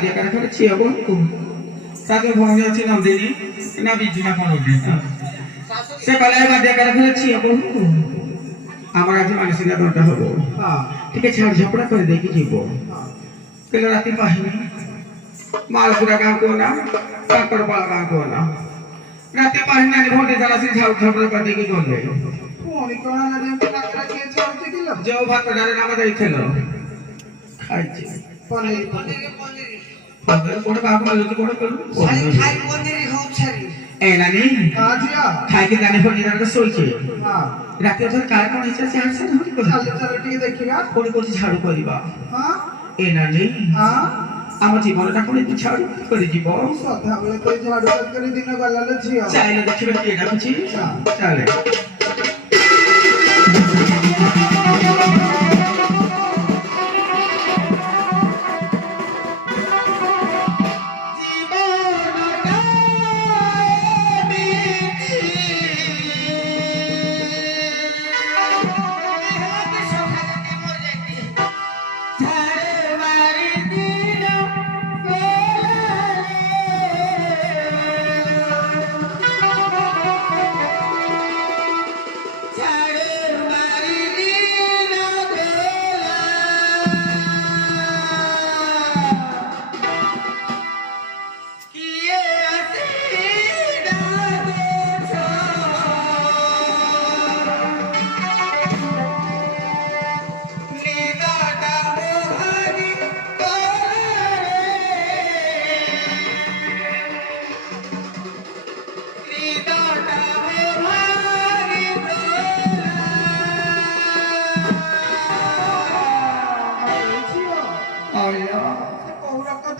गादिया कर खड़े छिया बोल तू साथे फोन जाची नंदिनी ना बिजी ना फोन उठे से कले गादिया कर खड़े छिया बोल तू আমার আজ মানুষের দরকার হবো ঠিক আছে ছাড় ঝপড়া করে দেখি জীব কেন রাতে পাহিনি মালপুরা গাঁ কো না কাকড় পাল গাঁ কো না রাতে পাহিনি আনি ভোটে জ্বালাসি ঝাউ ঝপড়া করে দেখি করবে ফোন করা না যে কাকড়া কে চালতে গেল যাও ভাত ডালে নামা যাইছিল খাইছি পনির পনির কোড়ে বাবু যদি কোড়ে করু খাই পনির হোক ছাড়ি এ নানি আজিয়া খাই কি জানি পনির আর সইছে হ্যাঁ রাতে ওর কার কোন ইচ্ছা আছে আসছে না হরি কথা চালে চালে টিকে দেখিবা কোড়ে কোড়ে ঝাড়ু করিবা হ্যাঁ এ নানি হ্যাঁ আমার জীবনটা কোন একটু ছাড়ু করে দিব কথা বলে তুই ঝাড়ু কাজ করে দিন গলালে ঝিও চাইলে দেখিবে কি এটা বুঝি চলে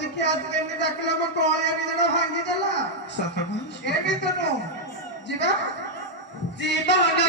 দেখি আজকে এমনি ডাকলে আমার কয়া নিদড় ভাঙ্গি গেলা সাকাবাস এ ভিতর জিবা জীবন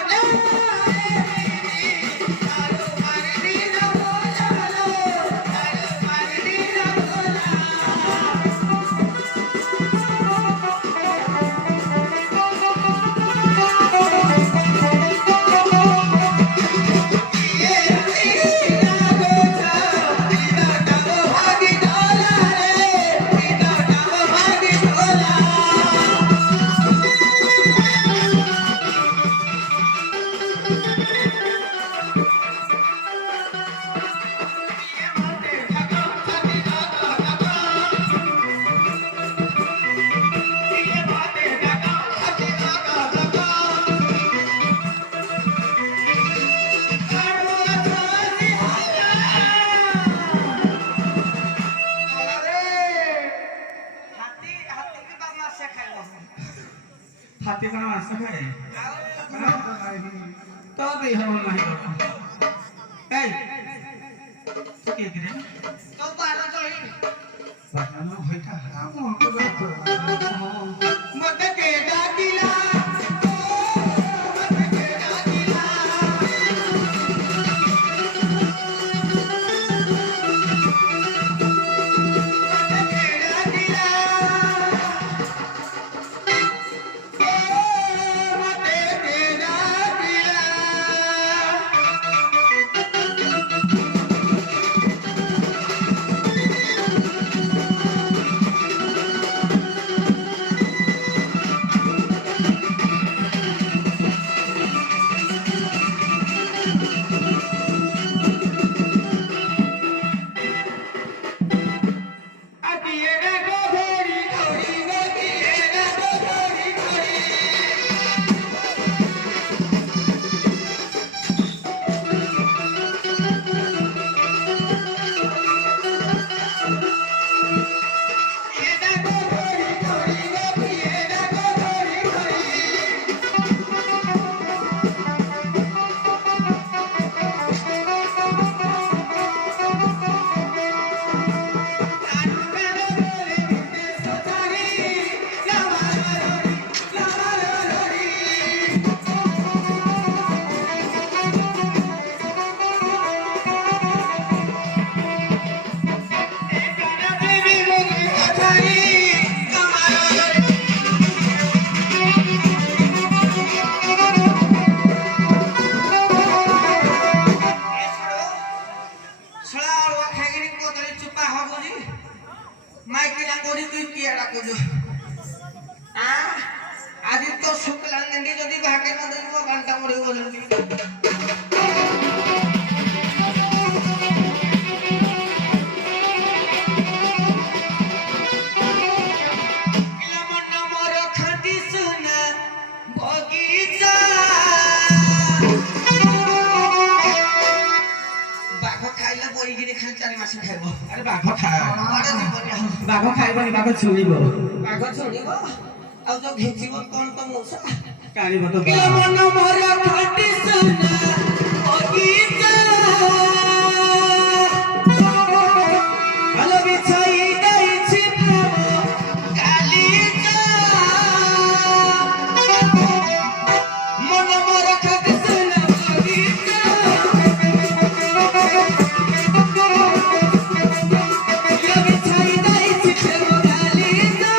हाथी का नाम ऐसा है तो भी हम नहीं करते ए तो क्या करें তো পারা যাই बाजना होइता আমো তো मत के डाकिला মাইকিনা করি তুই কি এরা করছো আজ তো শুক্লাঙ্গি যদি ভাগে না দেবো গানটা করে বলেন আরে বাঘ খাইবনি বাঘ ছুড়িব ଆଉ ଯୋଉ ଘେଚିବ କଣ ତ ମଉସା କାଣିବ ତ କିଲୋ ମନ ମୋର ଫାଟି ସୁନା ବଗିଚା ଭଲ ବିଛାଇ ଦେଇଛି ପ୍ରେମ ଗାଲିଚା ମନ ମୋର ଫାଟି ସୁନା ବଗିଚା ଭଲ ବିଛାଇ ଦେଇଛି ପ୍ରେମ ଗାଲିଚା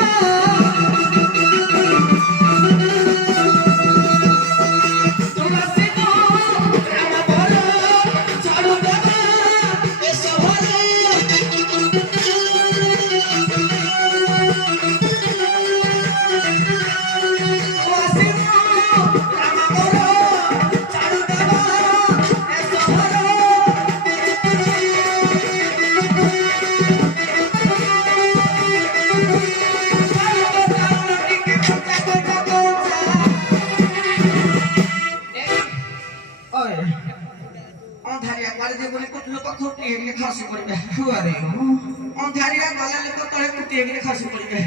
খাসি পড়বে খুয়ারে অন্ধারিয়া গলা লোক তলে কুটি এগিয়ে খাসি পড়বে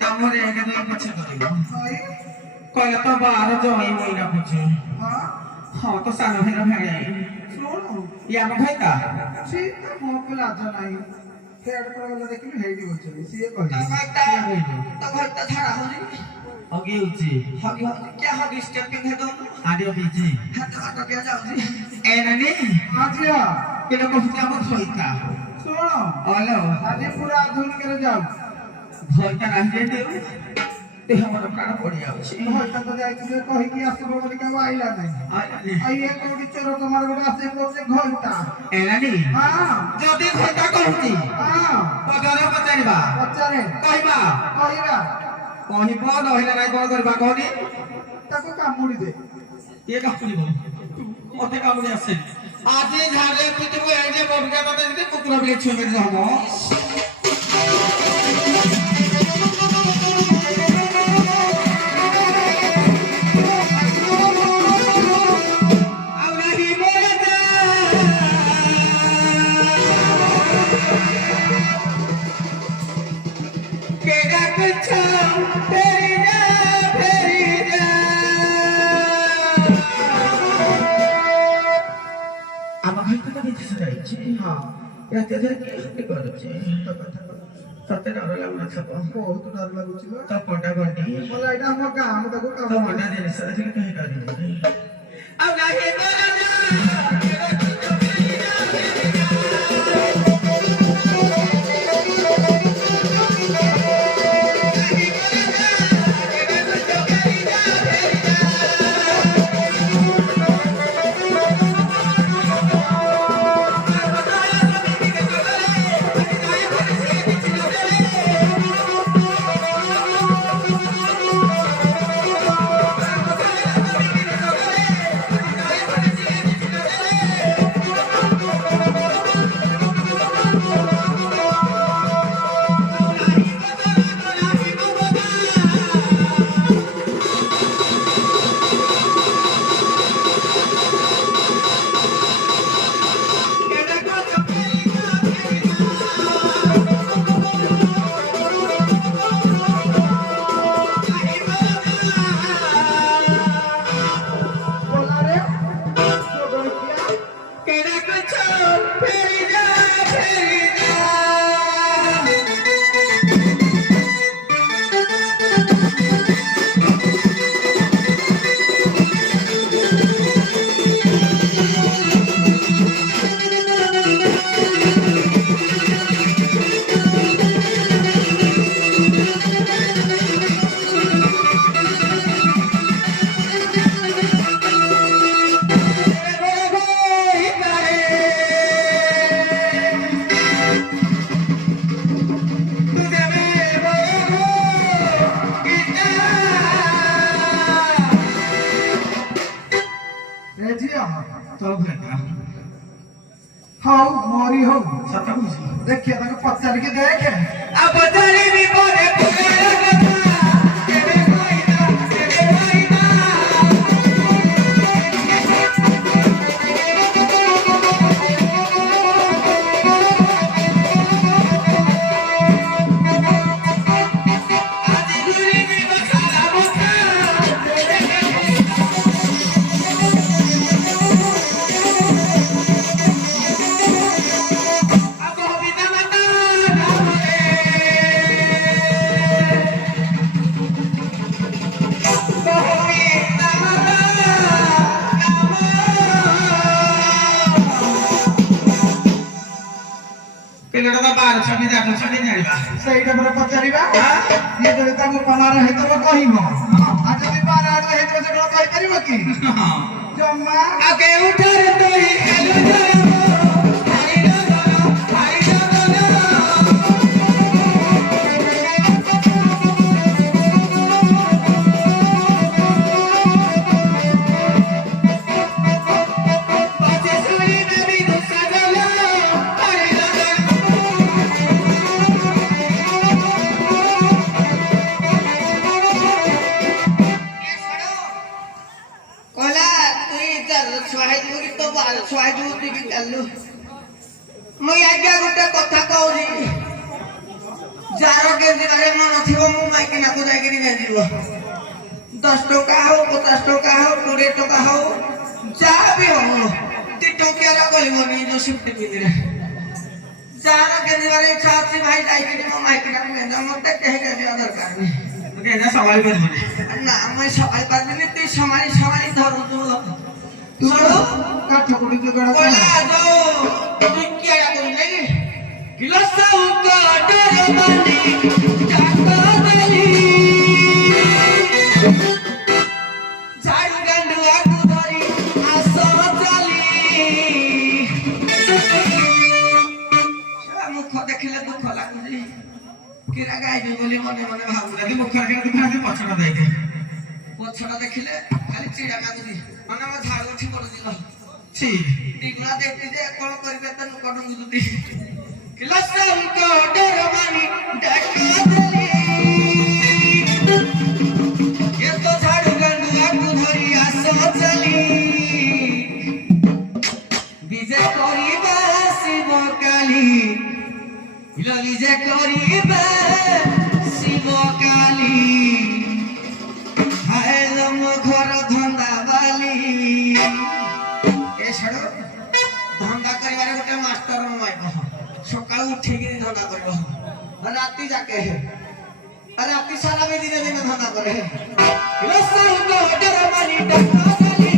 কামরে একে দুই পছে করিব কইলে তো বার জই মইনা পছে হ্যাঁ তো সানো হের ভাগে ইয়া মা খাইতা ମୋ ପିଲା ଲାଜ ନାହିଁ ଫେଡ୍ ପ୍ରବଳ ଦେଖିଲି ହେଇଠି ବସିଛନ୍ତି ସିଏ କହିଲେ ତା ଘରଟା ଛାଡା ହଉନି ଅଗି ଉଚି କିଆ ହଗି ଷ୍ଟେପିଂ ହେଦ ଆଡିଓ ବିଜି ହାତ ହାତ କିଆ ଯାଉଛି ଏ ନାନି ଆଜିଆ କେନ କହୁଛି ଆମ ଖଇତା ଶୁଣ ଅଲୋ ଆଜି ପୁରା ଆଧୁନିକରେ ଯାଉ ଖଇତା ନାହିଁ ଦେଉ ଦେହ ମନ ପ୍ରାଣ ପଡି ଯାଉଛି ହଇତା ତ ଯାଇଥିଲେ କହିକି ଆସିବ ବୋଲି କେବେ ଆଇଲା ନାହିଁ ଆଉ ଇଏ କୋଉଠି ଚୋର ତମର ଗୋଟେ ଆସେ କହୁছে ଘଇତା ଏ ନାନି ହଁ ଯଦି ଖଇତା କହୁଛି ହଁ ପଦରେ ପଚାରିବା ପଚାରେ କହିବା କହିବା କହିବ ନହେଲେ ନାଇଁ କଣ କରିବା କହନି ତାକୁ କାମୁଡି ଦେ କିଏ କାମୁଡିବ ମତେ କାମୁଡି ଆସେ ଆଜି ଝାଡେ ପିଟିବୁ ଏଇ ଯେ ବବିକା ତତେ ଯଦି କୁକୁର ବିଲେ ଛୁଇଁ ହବ सत्य डर लगुना छप ବହୁତ ଡର ଲାଗୁଛି ବା तो पंडा गंडी ବୋଲେ ଏଇଟା ଆମ ଗାଁ ମୁଁ ତାକୁ तो କାମୁଡି मंडा दिन से कहीं डर अब नहीं ବି ହଉ ସତ କହୁଛି ଦେଖିଆ ତାକୁ ପଚାରିକି ଦେଖେ ଆଉ ପଚାରିବି ପରେ ପୁରାଣ କଥା କେବେ କହିବା ଆଜି ଘୁରିବି ବସାଲା ବସା अब बिना मता ପିଲାଟା ବାର ଛବି ଯାକ ଛବି ଜାଣିବା ସେଇଟା ପରେ ପଚାରିବା ଇଏ ଯଦି ତାଙ୍କୁ ପାଲାର ହେଇଥିବ କହିବ ଆଉ ଯଦି ପାର ଆଡେ ହେଇଥିବ ସେ କଣ କହିପାରିବ କି ଜମା ଆଉ କେଉଁଠାରେ ତୋରି ହେଲୁ मुई आज्ञा गोटे कथा कहूँ जार के मन थी माइकी नाक जाकि 10 टका हो 50 टका हो 20 टका हो जहाँ भी हो 2 टकिया कहबनी जो सिफ्ट मिले जार के इच्छा अच्छी भाई जाकि मो माइकी नाक मत कहीं दरकार नहीं संभाली पार ना मुझे संभाली पार्बी तु संभाली संभाली धरू तू काठ कोड़ी जोगाड़ कर किलो साउको डरमानी जागदली झाड़ू गंडुआ कुधरी आसो चली छा मुख देखिले दुख लागुजी किरा गाइबे बोली मने मने भाबुला कि मुख देखिले दुख लागे पछड़ा देखिले खाली चिड़ा लागुजी मने म झाड़ू उठी पड़ दिलो छी दिगला देखि जे कोन करबे त नुकडंग दुदी किलो साउको डरमानी जागदली ये तो झाड़ू गंडुआ कुधरी आसो चली विजय करिबा शिव काली इलो विजय करिबा शिव काली हाय लम घर धंदा बाली ए छड़ो धंदा करिवारे गोटे मास्टर माइबो सकाळ उठिकी धंदा करबो राती जाके राती सारा में दिन दिन धंदा करे इलो साउको डरमानी जागदली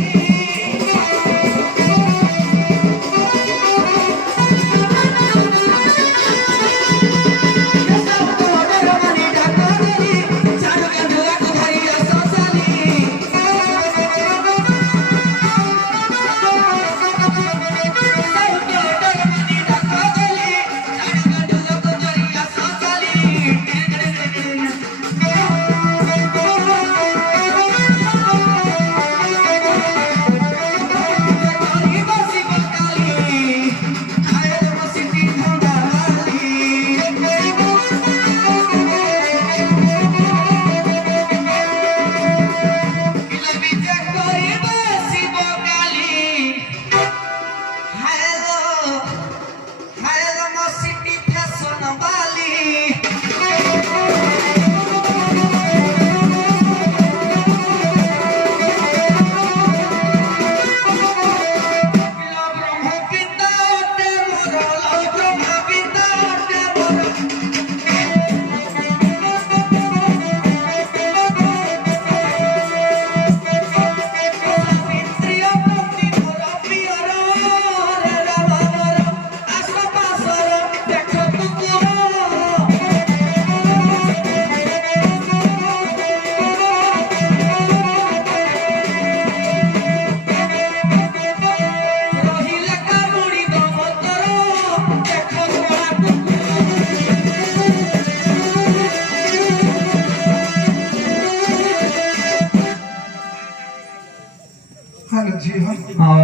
हेलो जी हां हां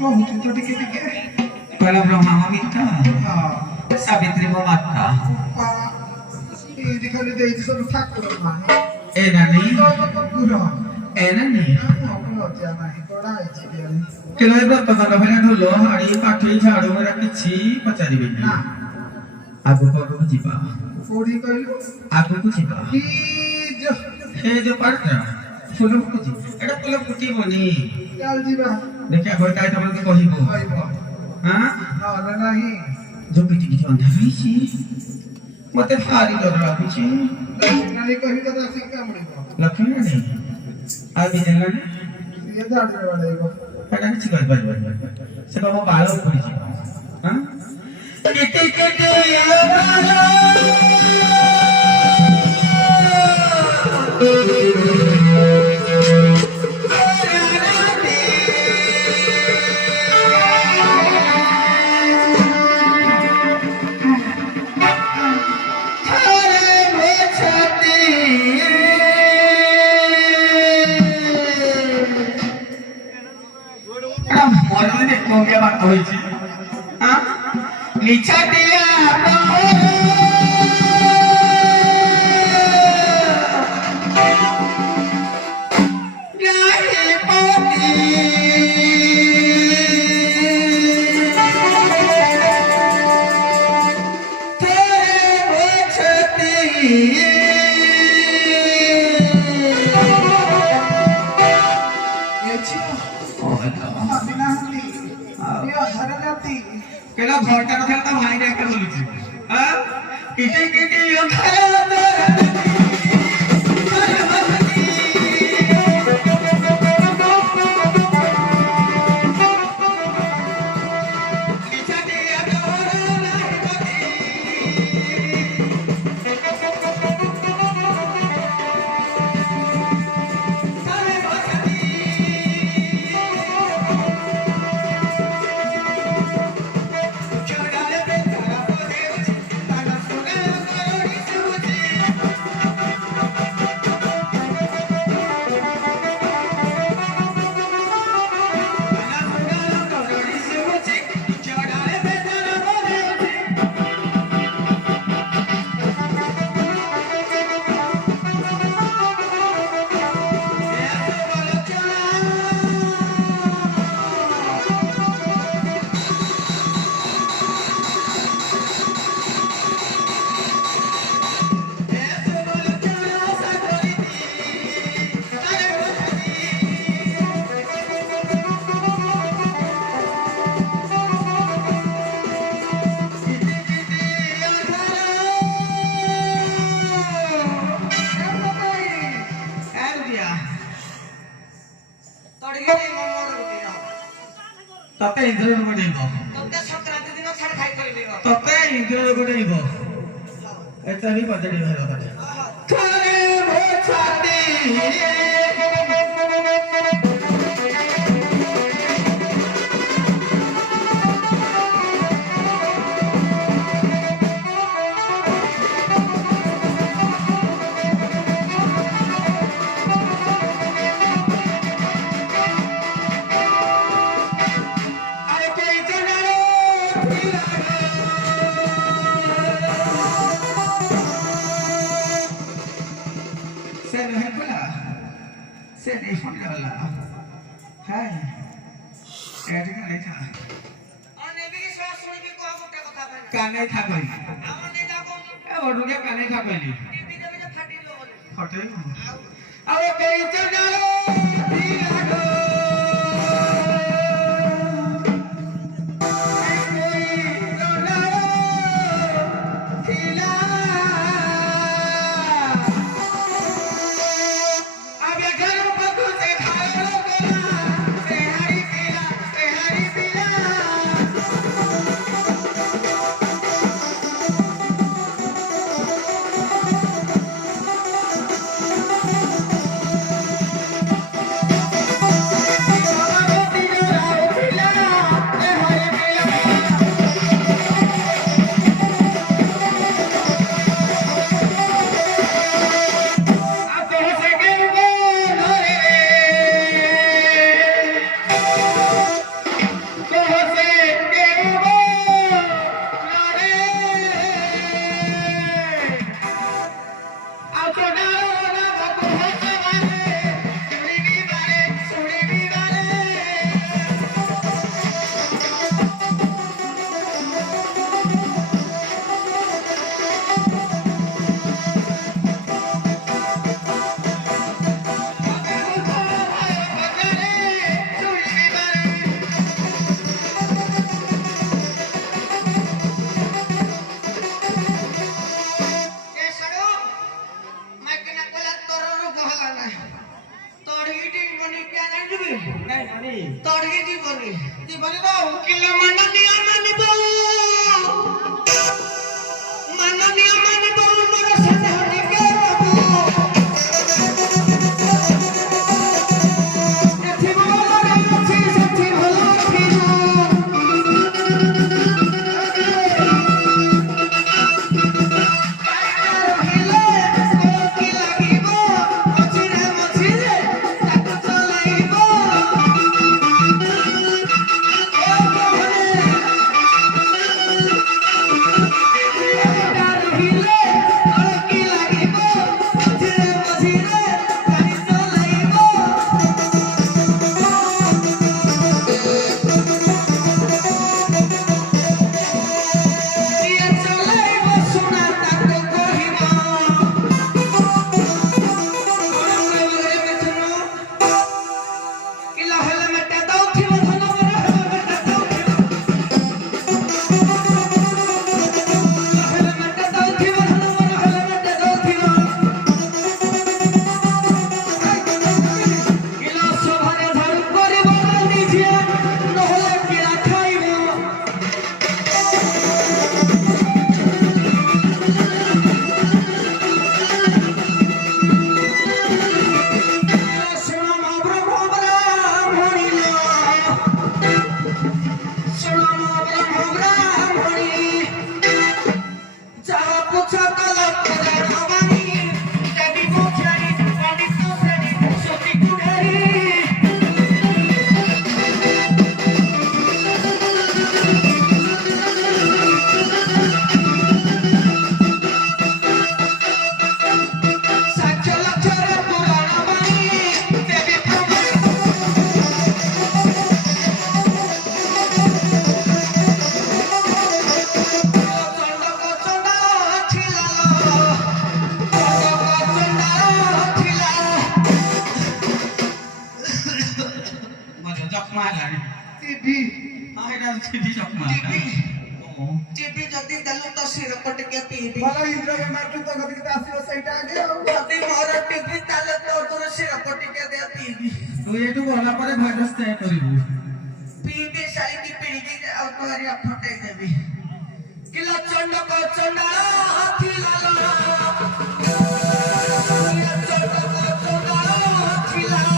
कहूँ तो टिके टिके पहला ब्रह्मा गीता सावित्री मो माता ini kali dia itu satu takut mah nani guru nani kalau jangan ikola itu dia kilo ବର୍ତ୍ତମାନ ଭଳିଆ ଢୋଲ ହାଡ଼ି କାଠି ଝାଡୁ ମରା କିଛି ପଚାରିବେନି ନା ଆଗକୁ ଯିବା କୋଉଠି କହିଲୁ ଆଗକୁ ଯିବା କି ହେ ଯୋଉ ପାର୍କଟା ଫୁଲ ଫୁଟୁଛି ଏଟା ଫୁଲ ଫୁଟିବନି ଚାଲ ଯିବା ଦେଖିଆ ଘରେ କାହିଁ ତମକୁ କହିବ କହିବ ହାଁ ନହେଲେ ନାହିଁ ଯୋଉ ପିଠି କିଛି ଅନ୍ଧା ହେଇଛି ମତେ ଭାରି ଡର ଲାଗୁଛି ନାନୀ କହିବି ତ ଆସିକି କାମୁଡ଼ିବ ଲକ୍ଷ୍ମୀ ନାନୀ ଆଉ ବିଜେଲାନି ସିଏ ଝାଡୁରେ ବାଡ଼େଇବ ଏଟା କିଛି କହିପାରିବନି ସେ କହିବ ବାଳ ପଡ଼ିଛି ହାଁ କେତେ କେତେ কেলা ঘরটা কথা তো ভাই একটা বলেছি হ্যাঁ কেটে কেটে ତତେ ଇନ୍ଦ୍ର ଗୋଟେଇବ ତତେ ଇନ୍ଦ୍ର ଗୋଟେଇବ ଏଟା ବି ପଚାରି ଭାଇ କଥା ଥରେ ମୋ ଛାତି से नहीं फोन करला है एडी का नहीं था अने भी श्वास सुनी भी को गोटे कथा भाई काने था कोई हमने जाको ए बडुके काने था कोई टीवी दे फाटी लो फटे अब कई चढ़ालो दी लागो टीवी जल्दी दलू तो सिर पटके पीबी ଭଲ ଇନ୍ଦ୍ରଜ ମାଟୁ ତ ଗତିକି ଆସିବ ସେଇଟା ଆଗେ ଆଉ जल्दी मोर टीवी ताले तो तोर सिर पटके दे पीबी ତୁ ଏଇଠୁ ଗଲା ପରେ ଭାଇରସ୍ ଷ୍ଟେ କରିବୁ पीबी सारी की पीढ़ी ଆଉ ତୋରିଆ ଫଟେଇ ଦେବି କିଲା ଚଣ୍ଡକ ଚଣ୍ଡାଳ ହାଥି ଲାଲ କିଲା ଚଣ୍ଡକ ଚଣ୍ଡାଳ ହାଥି ଲାଲ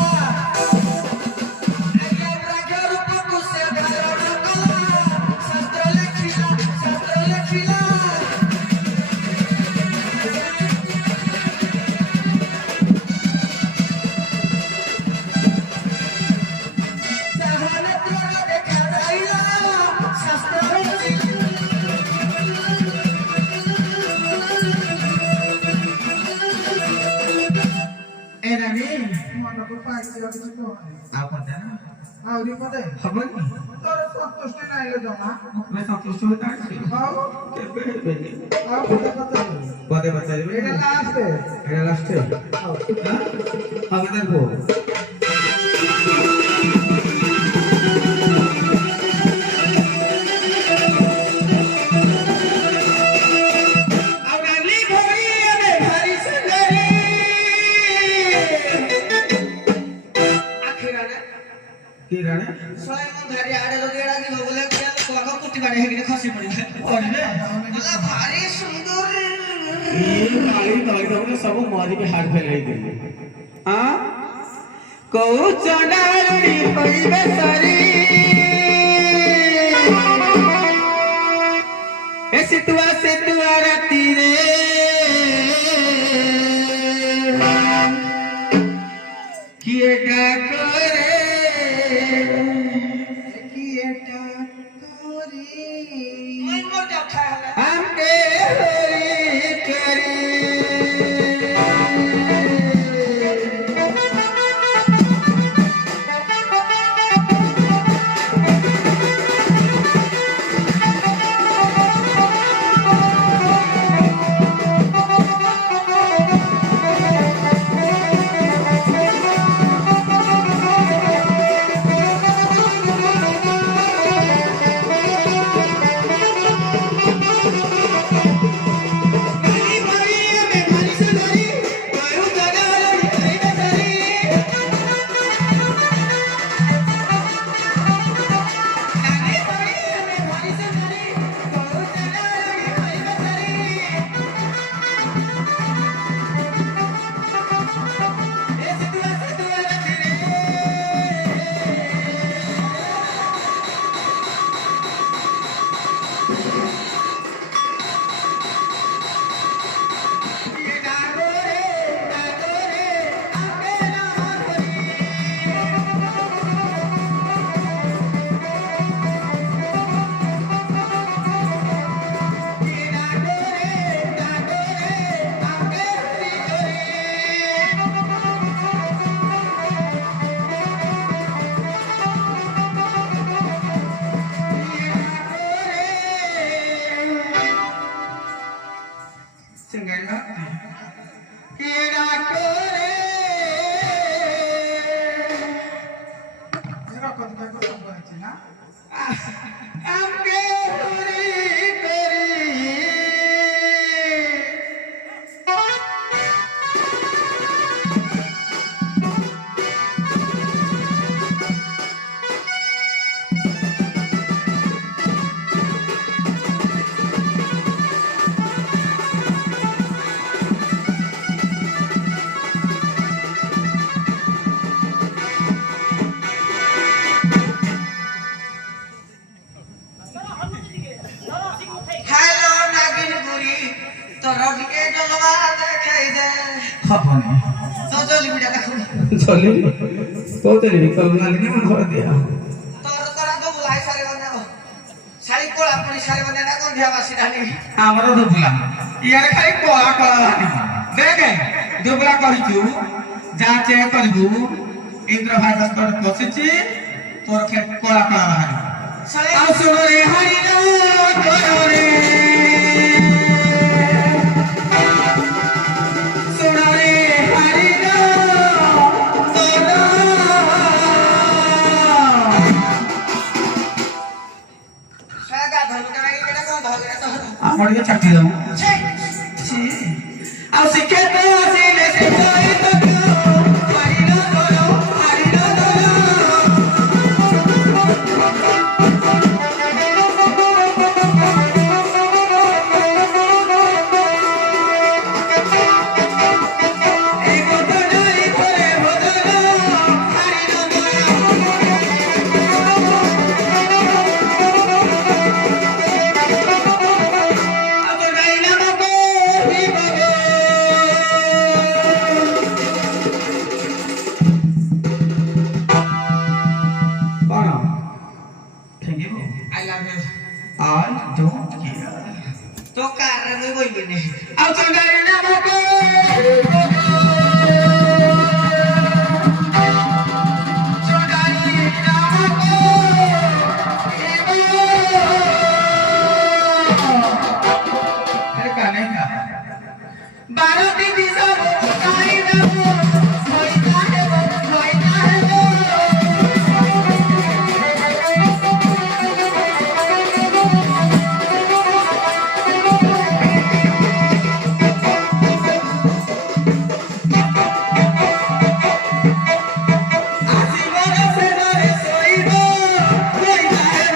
ଆଜ୍ଞା ରାଗ ରୂପକୁ ସେ ଧାରଣ କଲା ଶାସ୍ତ୍ର ଲେଖିଲା ମନକୁ ପାଇଛି କିଛି କହନି ଆଉ କଥା ନା ଆହୁରି ପଦେ ହବନି ତୋର ସନ୍ତୁଷ୍ଟି ନାହିଁ ଲୋ ଜମା ମୁଁ ସନ୍ତୁଷ୍ଟ ହୋଇଥାନ୍ତି ଆଉ କେବେ ହେବେନି ଆଉ ପଦେ ପଚାରିବୁ ପଦେ ପଚାରିବେ ଏଇଟା ଲାଷ୍ଟ ଏଇଟା ଲାଷ୍ଟ ଆଉ হবে দেখবো কি রানে সবাই মন ধারি আড়ে যদি এড়া কি বলে কি কোক কুটি বাড়ি হেগিনে খসি পড়িবে ওরে বলা ভারী সুন্দর এই মারি তলে তলে সব মারিবে হাড় ফেলাই দেবে হ্যাঁ কৌ চড়াড়ি হইবে সারি এ সিতুয়া রাতি রে কি এটা করে কি এটা তোরি মই মোর যা খাইলা हमके हरी करी सिंगाइला केड़ा करे এরা কত টাকা সব আছে না আমকে হরি করি হ্যালো নাগিন বুড়ি তোর দিকে জলবা দেখাই দে হবনি তো জলবিটা দেখুন চলে কৌতলি করুণালি না ঘর দিয়া তোর তোরা তো বুলাই সারে বানাও শাড়ি কোলা পুরি সারে বানা না কোন দিয়া বাসি রানি আমারও দুবলা ইয়ার খালি কলা কলা হানি দেখে দুবলা কহিছু যা চে করবু ইন্দ্র ভাই দস্তর বসেছি তোর খে কলা কলা হানি শাড়ি আর শুনো রে হারি না করো রে শুনো রে হারি না করো সাগা ধরকা নাই এটা কোন ধরকা তো আমার দিকে চাকরি দাও ছি ଆଉ ଶିକ୍ଷେତ ଆସିଲେ ସେ ସହିତ ହାରିଣ ଦୋଳ ହାରିଣ ଦୋଳ এই ବଦନାଇ ପରେ ବଦନ ହାରିଣ ଦୋଳ अब गाइना मको ही बगो Bono, thank you. I love you I don't care. তো কার রে বইবে নে Out of गाइना मको अरे गाने का बारह दीदी सब गाई ना होइता है आजीवन से रे सोइबो होइता है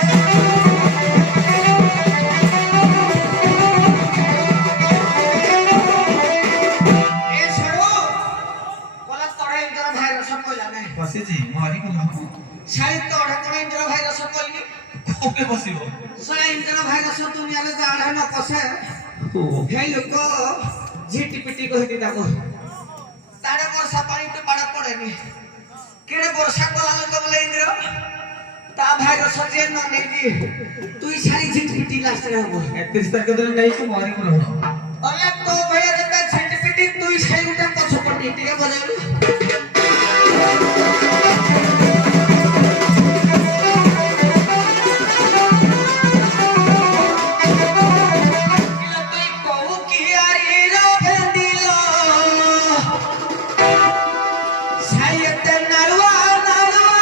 এ সরো কলা তড়ে ইন্দ্র ভাইরাস কইলা নে বসেছি মারি কথা শাড়ি তড়ে কোন ইন্দ্র ভাইরাস কইনি কোপে বসিব সে ইন্দ্র ভাইরাস দুনিয়ারে জাড়ে ন পসে হে লোক ঝিটি পিটি কইতি দেখো তারে বর্ষা পানি তো বাড়া পড়েনি কেড়ে বর্ষা কলা লোক বলে ইন্দ্র তা ভাইরাস যে ন নেকি তুই শাড়ি ঝিটি পিটি লাস্টে হবো 31 তারিখ ধরে নাই তো মারি কথা অলে তো ভাইয়া দেবে ঝিটি পিটি তুই শাড়িটা পছন্দ করতি ঠিক আছে বজালু তুই কও কি আরে রাখে দিল সাইতে নারওয়া নারওয়া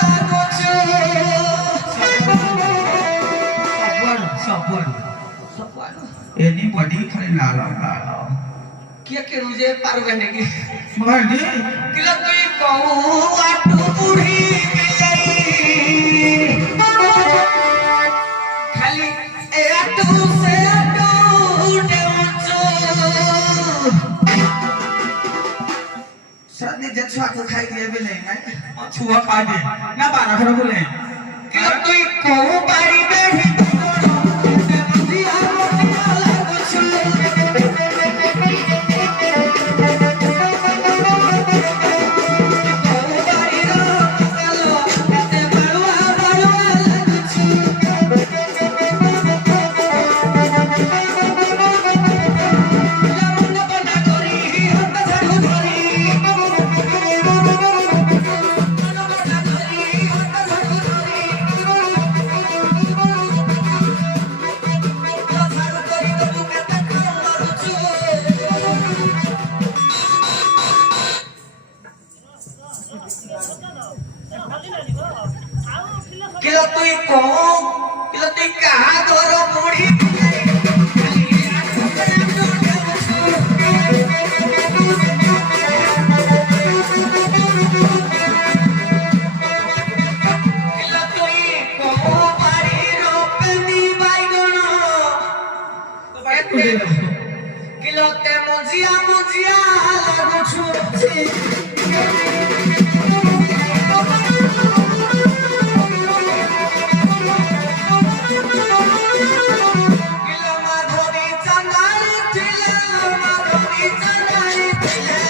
লাগছো সবন সপানো anybody খালি নালা নালা কে কে রুজে পারবে নাকি মারি কিলা তুই কও আটু বুড়ি বিলাই খালি এ আটু সে আটু দেউছো সানি যে ছুয়াকে খাই দিয়ে বিলাই নাই ছুয়া খাই দে না বারা ঘর বলে কিলা তুই কও পারিবে দিয়া মতিয়া লাগছো কিলতে মজিয়া মজিয়া লাগুছু কিলো মাধবী চাঁদারি ছিলে মাধবী চাঁদারি ছিলে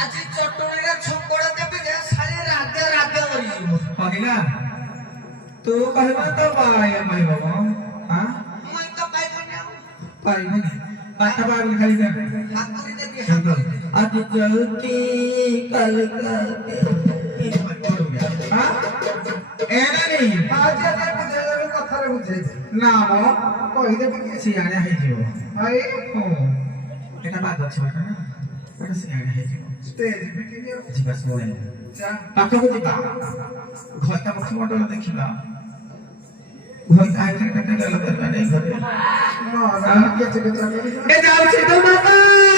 আজি চট্টগ্রামের ছকড়া দেবে যে সারি রাতে রাতে মরি যাব କହିଲା ତୁ କହିବା ତ ପାଇବା ହଁ মুই তো পাইব না ପାଇବନି ପାଠ ପାଇବନି ଖାଲି হাতুরি দেবি হাতুরি ଆଜି ଜଲକି କାଲି କାଲି ହଁ ଏନା ନି ଆଜି ଏତେ ବୁଝେଇଦେବି କଥାରେ ବୁଝେଇଛି ନା ମ କହିଦେବି କି ସିଆଣେ ହେଇଯିବ ଭାଇ ହଁ ଏଟା ବାଦ ଛୁଆଟା ନା ଏଟା ସିଆଣେ ହେଇଯିବ ଷ୍ଟେଜ ବିକିନି ଯିବା ଶୁଣେ ପାଖକୁ ଯିବା ଘଇତା ମୁଖମଣ୍ଡଳ ଦେଖିବା ଘଇତା ଆଇଥିଲେ କେତେ ଗେଲ ଦେବା ନେଇ ଘରେ ଏ ଯାଉଛି ତ ବାବା